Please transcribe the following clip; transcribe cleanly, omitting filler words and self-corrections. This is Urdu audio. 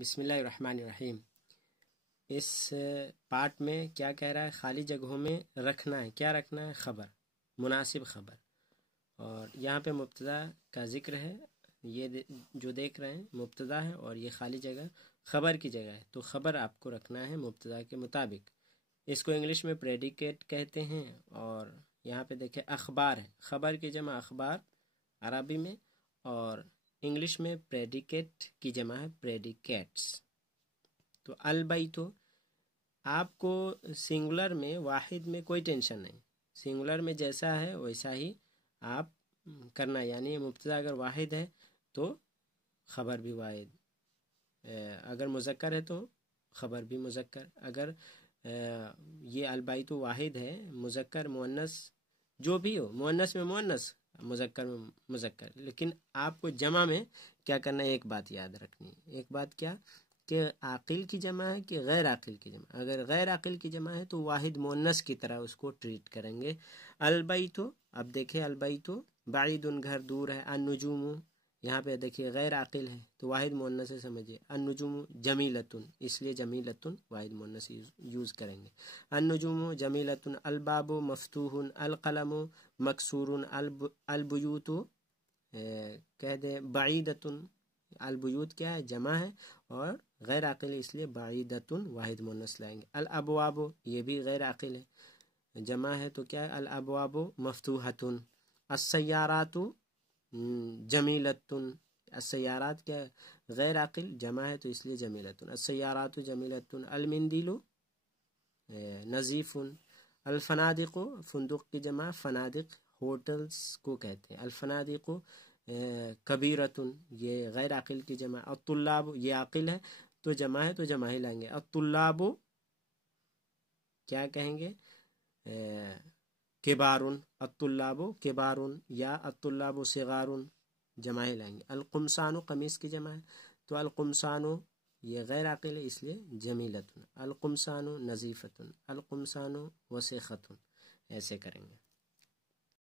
بسم اللہ الرحمن الرحیم۔ اس پارٹ میں کیا کہہ رہا ہے؟ خالی جگہوں میں رکھنا ہے، کیا رکھنا ہے؟ خبر، مناسب خبر۔ اور یہاں پہ مبتدا کا ذکر ہے، یہ جو دیکھ رہے ہیں مبتدا ہے اور یہ خالی جگہ خبر کی جگہ ہے، تو خبر آپ کو رکھنا ہے مبتدا کے مطابق۔ اس کو انگلش میں پریڈیکیٹ کہتے ہیں، اور یہاں پہ دیکھیں اخبار ہے، خبر کی جمع اخبار عربی میں، اور انگلش میں پریڈیکیٹ کی جمع ہے پریڈیکیٹس۔ تو البیتو، آپ کو سنگولر میں واحد میں کوئی ٹینشن نہیں، سنگولر میں جیسا ہے ویسا ہی آپ کرنا، یعنی مبتدا اگر واحد ہے تو خبر بھی واحد، اگر مذکر ہے تو خبر بھی مذکر۔ اگر یہ البیتو واحد ہے، مذکر مؤنث جو بھی ہو، مؤنث میں مؤنث، مذکر میں مذکر، لیکن آپ کو جمع میں کیا کرنا ہے؟ ایک بات یاد رکھنی ہے۔ ایک بات کیا کہ عاقل کی جمع ہے کہ غیر عاقل کی جمع؟ اگر غیر عاقل کی جمع ہے تو واحد مؤنث کی طرح اس کو ٹریٹ کریں گے۔ البیتو، اب دیکھیں البیتو بعید، گھر دور ہے۔ النجوم، یہاں پہ دیکھیے غیر عاقل ہے تو واحد مؤنث سے سمجھیے۔ النجوم جمیلتن، اس لیے جمیلتن واحد مؤنث یوز کریں گے۔ النجوم جمیلتن۔ الباب مفتوح۔ القلم مکسور۔ البیوت کہہ دیں بعیدتن، البیوت کیا ہے؟ جمع ہے اور غیر عاقل ہے، اس لیے بعیدتن واحد مؤنث لائیں گے۔ الابواب، یہ بھی غیر عاقل ہے، جمع ہے تو کیا ہے؟ الابواب مفتوحتن۔ السیارات جمیلتن، السیارات کیا ہے؟ غیر عاقل، جمع ہے تو اس لیے جمیلتن۔ السیارات جمیلتن۔ المندیل نظیف۔ الفنادق، فندق کی جمع فنادق، ہوٹلز کو کہتے ہیں۔ الفنادق کبیرتن، یہ غیر عاقل کی جمع۔ الطلاب، یہ عاقل ہے تو جمع ہے تو جمع ہی لائیں گے۔ الطلاب کیا کہیں گے؟ کبارن۔ الطلاب کبارن، یا الطلاب صغارن، جمع ہی لائیں گے۔ القمصان، قمیص کی جمع ہے تو القمصان، یہ غیر عاقل ہے اس لیے جمیلتن۔ القمصان نظیفتن۔ القمصان وسیختن، ایسے کریں گے۔